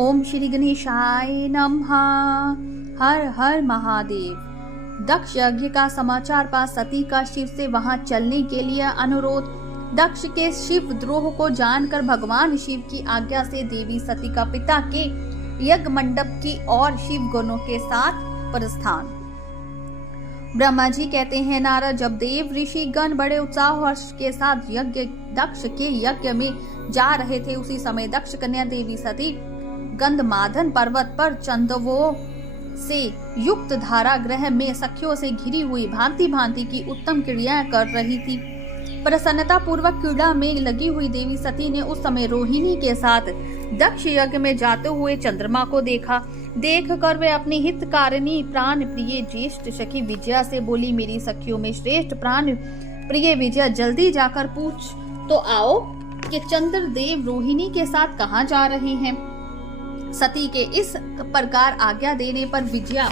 ओम श्री गणेशाय नमः। हर हर महादेव। दक्ष यज्ञ का समाचार पा सती का शिव से वहां चलने के लिए अनुरोध। दक्ष के शिव द्रोह को जानकर भगवान शिव की आज्ञा से देवी सती का पिता के यज्ञ मंडप की ओर शिव गणों के साथ प्रस्थान। ब्रह्मा जी कहते हैं, नारद, जब देव ऋषि गण बड़े उत्साह हर्ष के साथ दक्ष के यज्ञ में जा रहे थे, उसी समय दक्ष कन्या देवी सती गंधमादन पर्वत पर चंदवों से युक्त धारा ग्रह में सखियों से घिरी हुई भांति भांति की उत्तम क्रियाएं कर रही थी। प्रसन्नता पूर्वक क्रीड़ा में लगी हुई देवी सती ने उस समय रोहिणी के साथ दक्ष यज्ञ में जाते हुए चंद्रमा को देखा। देख कर वे अपनी हितकारिणी प्राण प्रिय ज्येष्ठ सखी विजया से बोली, मेरी सखियों में श्रेष्ठ प्राण प्रिय विजया, जल्दी जाकर पूछ तो आओ कि चंद्रदेव रोहिणी के साथ कहाँ जा रहे हैं। सती के इस प्रकार आज्ञा देने पर विजया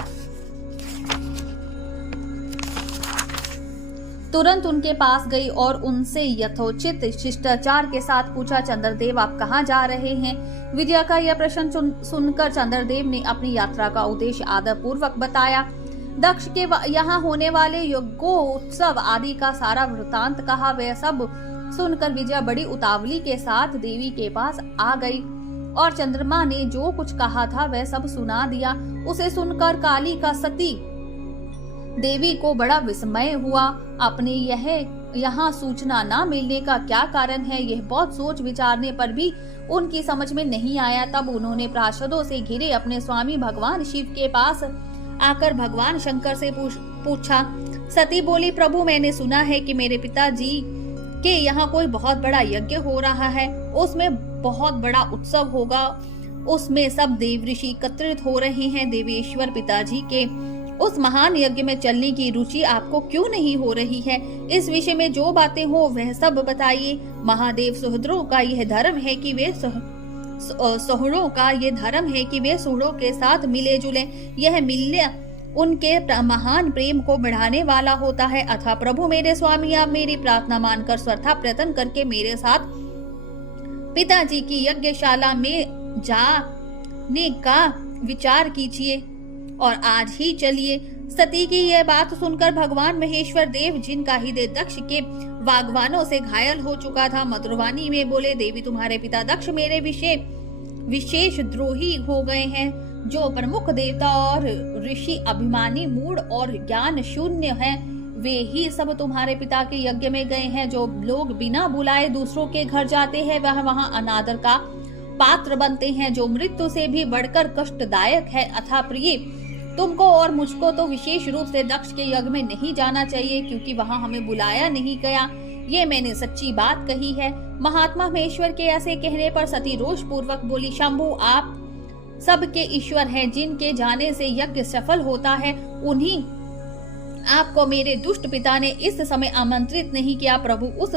तुरंत उनके पास गई और उनसे यथोचित शिष्टाचार के साथ पूछा, चंद्रदेव आप कहाँ जा रहे हैं। विजया का यह प्रश्न सुनकर चंद्रदेव ने अपनी यात्रा का उद्देश्य आदर पूर्वक बताया। दक्ष के यहाँ होने वाले यज्ञोत्सव आदि का सारा वृतांत कहा। वह सब सुनकर विजया बड़ी उतावली के साथ देवी के पास आ गई और चंद्रमा ने जो कुछ कहा था वह सब सुना दिया। उसे सुनकर काली का सती देवी को बड़ा विस्मय हुआ। अपने यहाँ सूचना न मिलने का क्या कारण है, यह बहुत सोच विचारने पर भी उनकी समझ में नहीं आया। तब उन्होंने पार्षदों से घिरे अपने स्वामी भगवान शिव के पास आकर भगवान शंकर से पूछा। सती बोली, प्रभु, मैंने सुना है कि मेरे पिताजी के यहाँ कोई बहुत बड़ा यज्ञ हो रहा है, उसमें बहुत बड़ा उत्सव होगा, उसमें सब देव ऋषि एकत्रित हो रहे हैं। देवेश्वर पिताजी के उस महान यज्ञ में चलने की रुचि आपको क्यों नहीं हो रही है? इस विषय में जो बातें हो वह सब बताइए। महादेव सुहृदों का यह धर्म है कि वे सुहृदों के साथ मिले जुले। यह मिलने उनके महान प्रेम को बढ़ाने वाला होता है। अतः प्रभु मेरे स्वामी, आप मेरी प्रार्थना मानकर स्वतः प्रयत्न करके मेरे साथ पिताजी की यज्ञशाला में जाने का विचार कीजिए और आज ही चलिए। सती की यह बात सुनकर भगवान महेश्वर देव, जिनका हृदय दक्ष के वाग्वानों से घायल हो चुका था, मधुरवाणी में बोले, देवी तुम्हारे पिता दक्ष मेरे विशेष द्रोही हो गए हैं। जो प्रमुख देवता और ऋषि अभिमानी, मूढ़ और ज्ञान शून्य हैं, वे ही सब तुम्हारे पिता के यज्ञ में गए हैं। जो लोग बिना बुलाए दूसरों के घर जाते हैं वह वहाँ अनादर का पात्र बनते हैं, जो मृत्यु से भी बढ़कर कष्टदायक है। अतः प्रिय, तुमको और मुझको तो विशेष रूप से दक्ष के यज्ञ में नहीं जाना चाहिए, क्योंकि वहाँ हमें बुलाया नहीं गया। ये मैंने सच्ची बात कही है। महात्मा महेश्वर के ऐसे कहने पर सती रोष पूर्वक बोली, शंभु, आप सबके ईश्वर हैं, जिनके जाने से यज्ञ सफल होता है, उन्हीं आपको मेरे दुष्ट पिता ने इस समय आमंत्रित नहीं किया। प्रभु, उस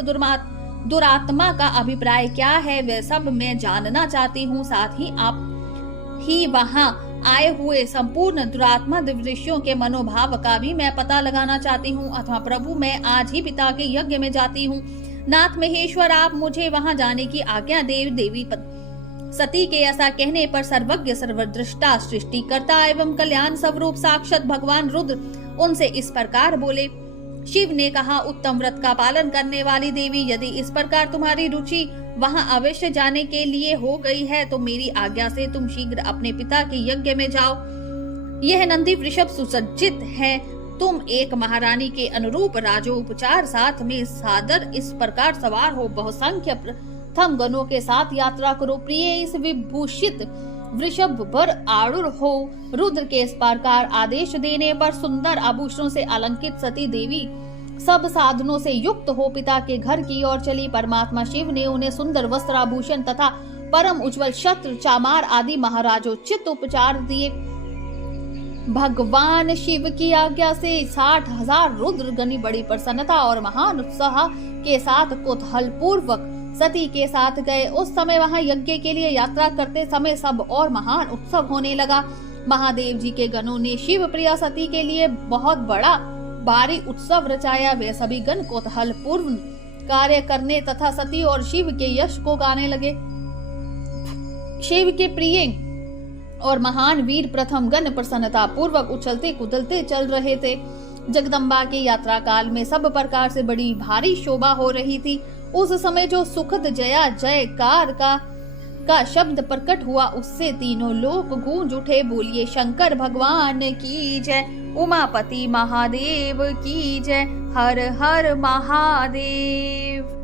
दुरात्मा का अभिप्राय क्या है वह सब मैं जानना चाहती हूँ। साथ ही आप ही वहाँ आए हुए संपूर्ण दुरात्मा दिव्यषियों के मनोभाव का भी मैं पता लगाना चाहती हूँ। अथवा प्रभु, मैं आज ही पिता के यज्ञ में जाती हूँ। नाथ महेश्वर, आप मुझे वहाँ जाने की आज्ञा दे। देवी सती के ऐसा कहने पर सर्वज्ञ सर्वदृष्टा सृष्टिकर्ता एवं कल्याण स्वरूप साक्षात भगवान रुद्र उनसे इस प्रकार बोले। शिव ने कहा, उत्तम व्रत का पालन करने वाली देवी, यदि इस प्रकार तुम्हारी रुचि वहां अवश्य जाने के लिए हो गई है तो मेरी आज्ञा से तुम शीघ्र अपने पिता के यज्ञ में जाओ। यह नंदी वृषभ सुसज्जित है। तुम एक महारानी के अनुरूप राजोपचार साथ में सादर इस प्रकार सवार हो, बहुसंख्य प्रथम गणों के साथ यात्रा करो। प्रिय, इस विभूषित वृषभ पर आरूढ़ हो। रुद्र के इस प्रकार आदेश देने पर सुंदर आभूषणों से अलंकृत सती देवी सब साधनों से युक्त हो पिता के घर की ओर चली। परमात्मा शिव ने उन्हें सुंदर वस्त्र आभूषण तथा परम उज्जवल छत्र, चामार आदि महाराजोचित उपचार दिए। भगवान शिव की आज्ञा से 60,000 रुद्र गणी बड़ी प्रसन्नता और महान उत्साह के साथ कुतूहल पूर्वक सती के साथ गए। उस समय वहां यज्ञ के लिए यात्रा करते समय सब और महान उत्सव होने लगा। महादेव जी के गणों ने शिव प्रिया सती के लिए बहुत बड़ा भारी उत्सव रचाया। वे सभी गण कौतूहल पूर्ण कार्य करने तथा सती और शिव के यश को गाने लगे। शिव के प्रिय और महान वीर प्रथम गण प्रसन्नता पूर्वक उछलते कुदलते चल रहे थे। जगदम्बा के यात्रा काल में सब प्रकार से बड़ी भारी शोभा हो रही थी। उस समय जो सुखद जया जयकार का शब्द प्रकट हुआ, उससे तीनों लोक गूंज उठे। बोलिए शंकर भगवान की जय, उमापति महादेव की जय, हर हर महादेव।